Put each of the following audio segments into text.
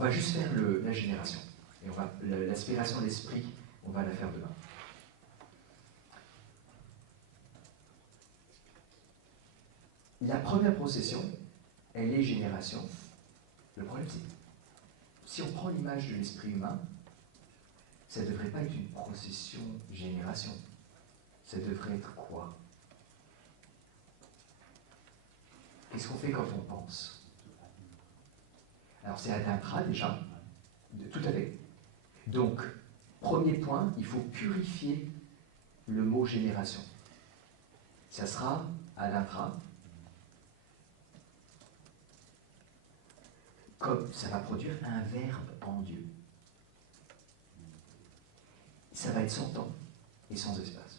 va juste faire la génération. Et l'aspiration d'esprit, on va la faire demain. La première procession, elle est génération. Le problème, c'est si on prend l'image de l'esprit humain, ça ne devrait pas être une procession génération. Ça devrait être quoi? Qu'est-ce qu'on fait quand on pense? Alors c'est Adintra déjà, tout à fait. Donc, premier point, il faut purifier le mot génération. Ça sera Adintra. Comme ça va produire un verbe en Dieu. Ça va être sans temps et sans espace.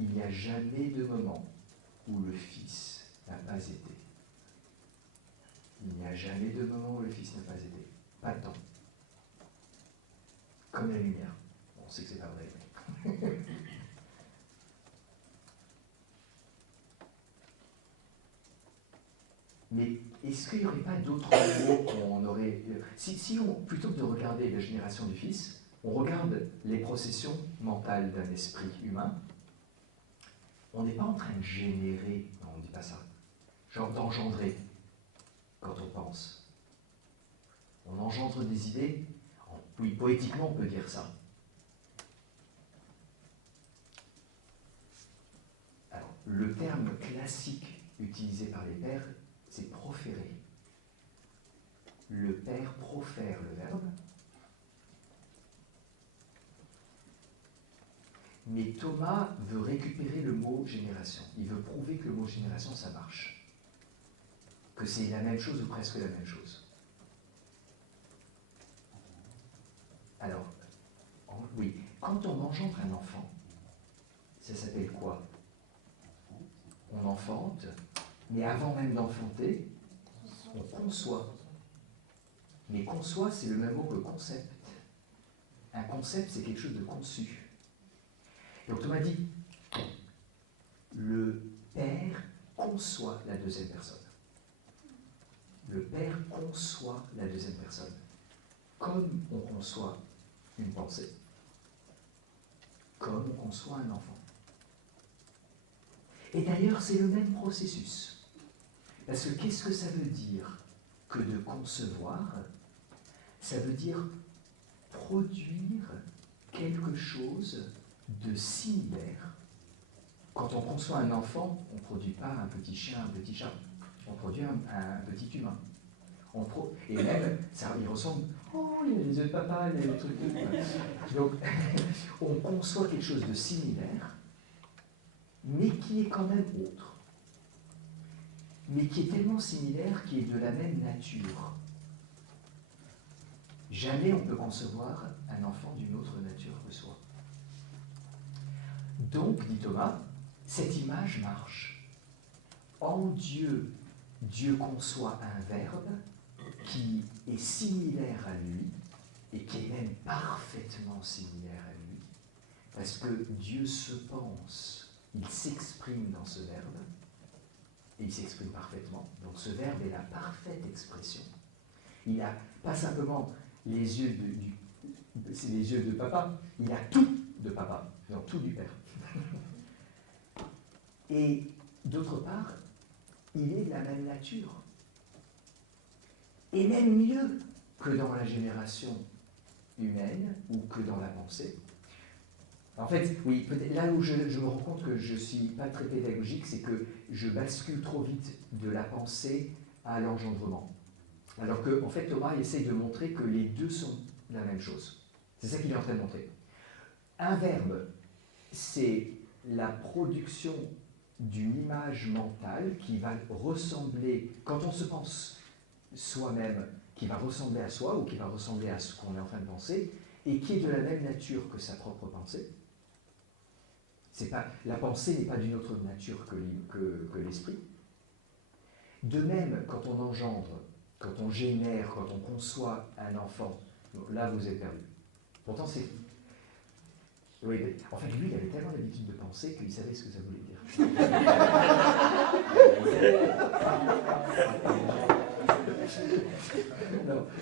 Il n'y a jamais de moment où le Fils n'a pas été. Il n'y a jamais de moment où le Fils n'a pas été. Pas de temps. Comme la lumière. On sait que c'est pas vrai. Mais est-ce qu'il n'y aurait pas d'autres mots qu'on aurait... Si on, plutôt que de regarder la génération du Fils, on regarde les processions mentales d'un esprit humain, on n'est pas en train de générer, non, on ne dit pas ça, genre d'engendrer quand on pense. On engendre des idées, oui, poétiquement on peut dire ça. Alors, le terme classique utilisé par les pères, c'est proférer. Le père profère le verbe, mais Thomas veut récupérer le mot génération. Il veut prouver que le mot génération, ça marche. Que c'est la même chose ou presque la même chose. Alors, oui, quand on engendre un enfant, ça s'appelle quoi? On enfante, mais avant même d'enfanter, on conçoit. Mais conçoit, c'est le même mot que concept. Un concept, c'est quelque chose de conçu. Donc Thomas dit, le Père conçoit la deuxième personne. Le Père conçoit la deuxième personne. Comme on conçoit une pensée. Comme on conçoit un enfant. Et d'ailleurs, c'est le même processus. Parce que qu'est-ce que ça veut dire que de concevoir? Ça veut dire produire quelque chose de similaire. Quand on conçoit un enfant, on ne produit pas un petit chien, un petit chat. On produit un petit humain. Et même, ça, il ressemble, oh, il y a les yeux de papa, les trucs de... Donc, on conçoit quelque chose de similaire, mais qui est quand même autre. Mais qui est tellement similaire qu'il est de la même nature. Jamais on peut concevoir un enfant d'une autre nature que soi. Donc, dit Thomas, cette image marche. En Dieu, Dieu conçoit un verbe qui est similaire à lui, et qui est même parfaitement similaire à lui, parce que Dieu se pense, il s'exprime dans ce verbe, et il s'exprime parfaitement. Donc ce verbe est la parfaite expression. Il n'a pas simplement les yeux c'est les yeux de papa, il a tout de papa, donc tout du père. Et d'autre part, il est de la même nature. Et même mieux que dans la génération humaine ou que dans la pensée. En fait, oui, là où je me rends compte que je ne suis pas très pédagogique, c'est que je bascule trop vite de la pensée à l'engendrement. Alors que, en fait, Thomas essaye de montrer que les deux sont la même chose. C'est ça qu'il est en train de montrer. Un verbe, c'est la production d'une image mentale qui va ressembler, quand on se pense soi-même, qui va ressembler à soi ou qui va ressembler à ce qu'on est en train de penser, et qui est de la même nature que sa propre pensée. La pensée n'est pas d'une autre nature que l'esprit. De même, quand on engendre, quand on génère, quand on conçoit un enfant, là vous êtes perdu. Pourtant, Oui, mais en fait, lui, il avait tellement l'habitude de penser qu'il savait ce que ça voulait dire. Non.